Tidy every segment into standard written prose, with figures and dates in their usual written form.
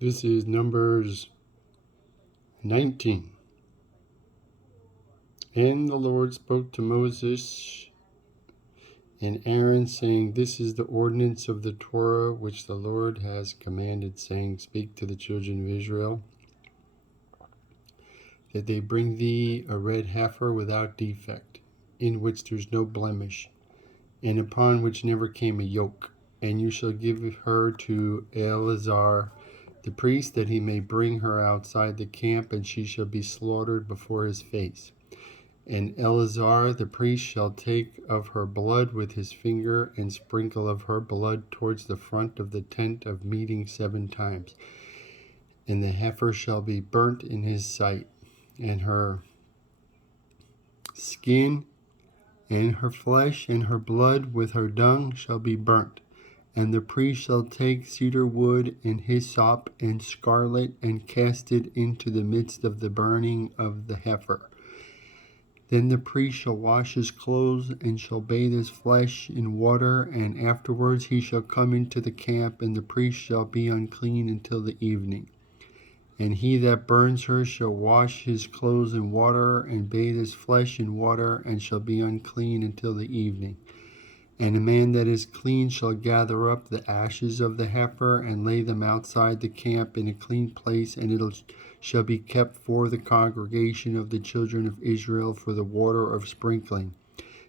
This is Numbers 19. And the Lord spoke to Moses and Aaron, saying, This is the ordinance of the Torah which the Lord has commanded, saying, Speak to the children of Israel, that they bring thee a red heifer without defect, in which there's no blemish, and upon which never came a yoke. And you shall give her to Eleazar the priest, that he may bring her outside the camp, and she shall be slaughtered before his face. And Eleazar the priest shall take of her blood with his finger, and sprinkle of her blood towards the front of the tent of meeting 7 times. And the heifer shall be burnt in his sight, and her skin, and her flesh, and her blood with her dung shall be burnt. And the priest shall take cedar wood, and hyssop, and scarlet, and cast it into the midst of the burning of the heifer. Then the priest shall wash his clothes, and shall bathe his flesh in water, and afterwards he shall come into the camp, and the priest shall be unclean until the evening. And he that burns her shall wash his clothes in water, and bathe his flesh in water, and shall be unclean until the evening. And a man that is clean shall gather up the ashes of the heifer, and lay them outside the camp in a clean place, and it shall be kept for the congregation of the children of Israel for the water of sprinkling.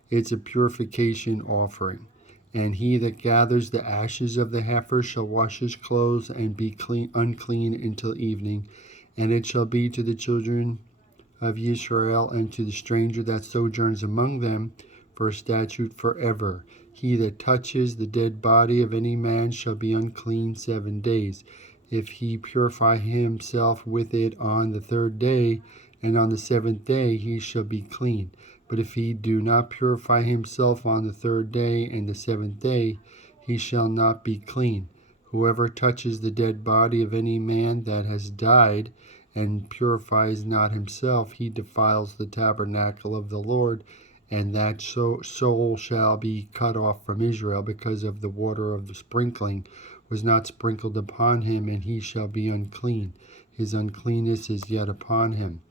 It's a purification offering. And he that gathers the ashes of the heifer shall wash his clothes, and be unclean until evening. And it shall be to the children of Israel, and to the stranger that sojourns among them, for a statute forever. He that touches the dead body of any man shall be unclean 7 days. If he purify himself with it on the 3rd day, and on the 7th day, he shall be clean. But if he do not purify himself on the 3rd day and the 7th day, he shall not be clean. Whoever touches the dead body of any man that has died, and purifies not himself, he defiles the tabernacle of the Lord, and that soul shall be cut off from Israel, because of the water of the sprinkling was not sprinkled upon him, and he shall be unclean. His uncleanness is yet upon him.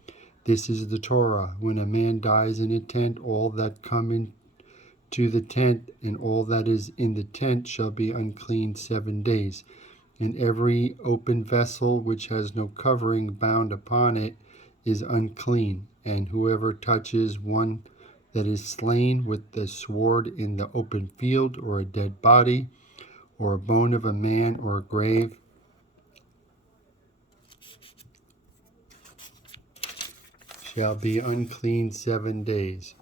This is the Torah. When a man dies in a tent, all that come into the tent, and all that is in the tent shall be unclean 7 days. And every open vessel which has no covering bound upon it is unclean. And whoever touches one that is slain with the sword in the open field, or a dead body, or a bone of a man, or a grave, shall be unclean 7 days.